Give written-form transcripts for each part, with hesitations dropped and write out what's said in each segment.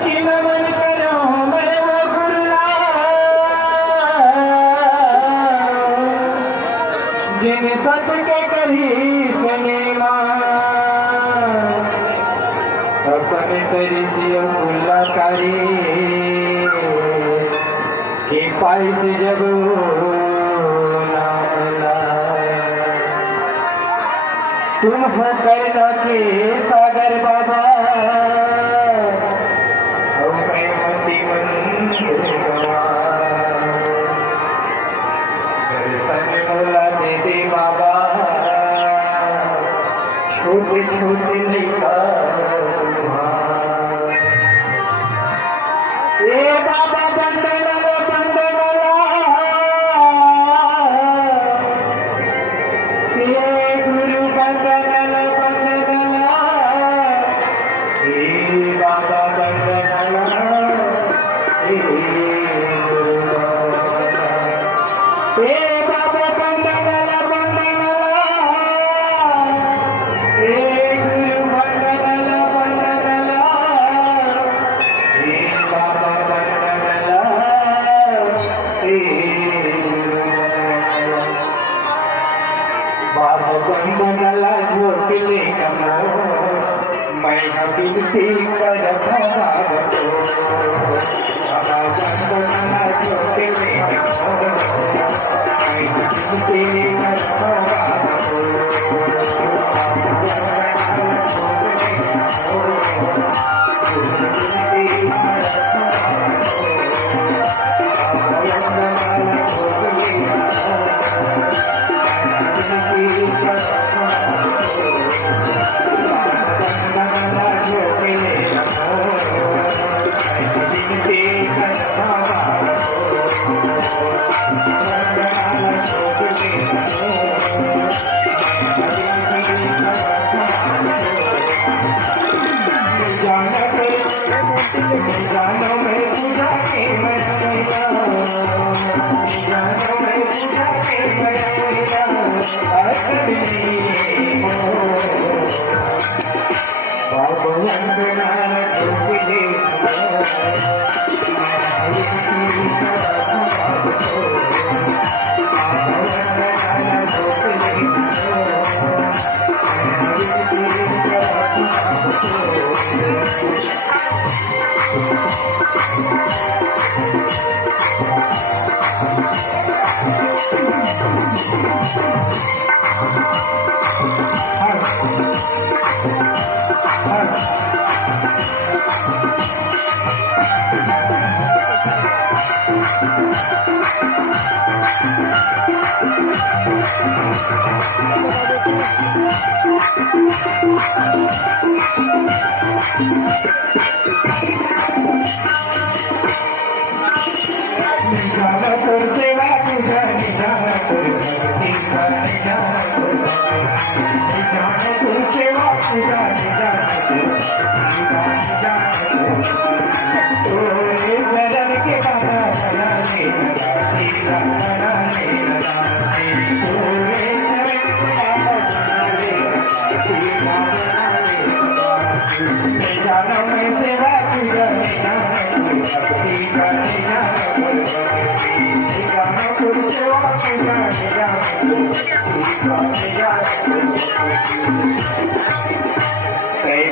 सची नमन करो मैं वो गुरुला जिन सत के करी सिनेमा अपने तरी सियो गुलाकारी के पाइस जब तुम हो करना के सागर बाबा हम प्रेमती मंदिर दर्शन मोला दे दे बाबा छोटे छोटे लिखा ए बाबा बंदन बंदनला झोंकले कमो मैं विनती कर भागतो बाबा बंदनला झोंकले कमो मैं विनती कर भागतो जानो मैं पूजा के मैया जानो मैं पूजा के मैया बाबू वंदना तुझे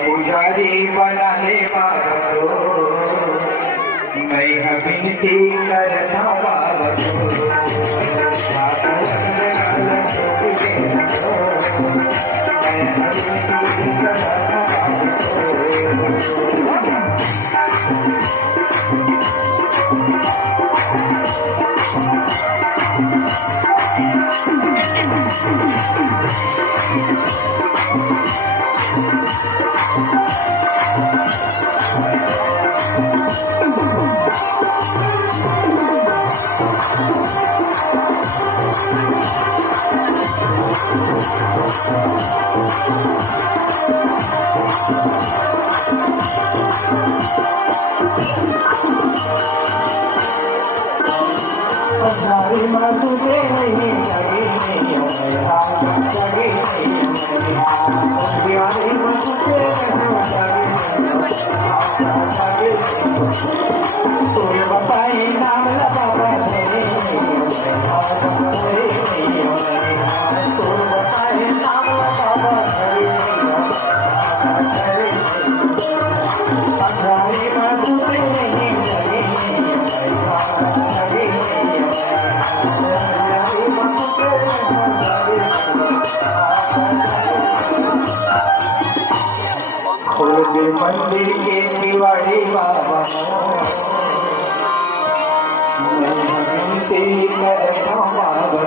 पुजारी बनाने वालों मैं विनती करता सूर्य मंदिर के तिवारी बाबा मैं विनती करता मांगो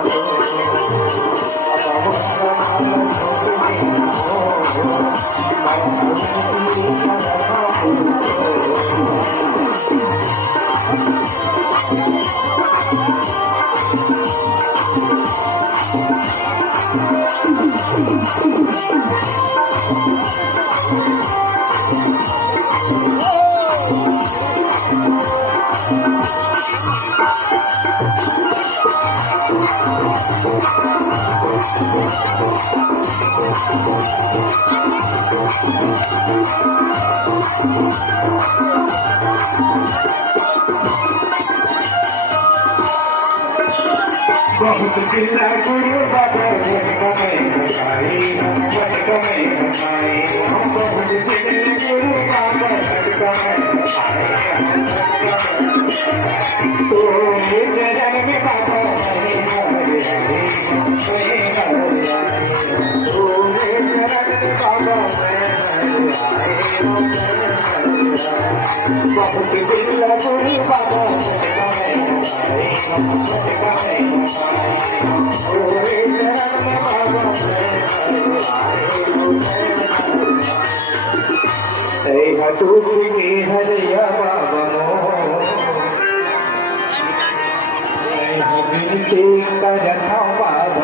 बहुत किस्सा गुरु बाबा कमे बताई हम बहुत किस्सा गुरु बाबा कमे तो जन्म में बाबा बहुत किस्सा गुरु बाबा हरिया बाबा विनती करता बाबा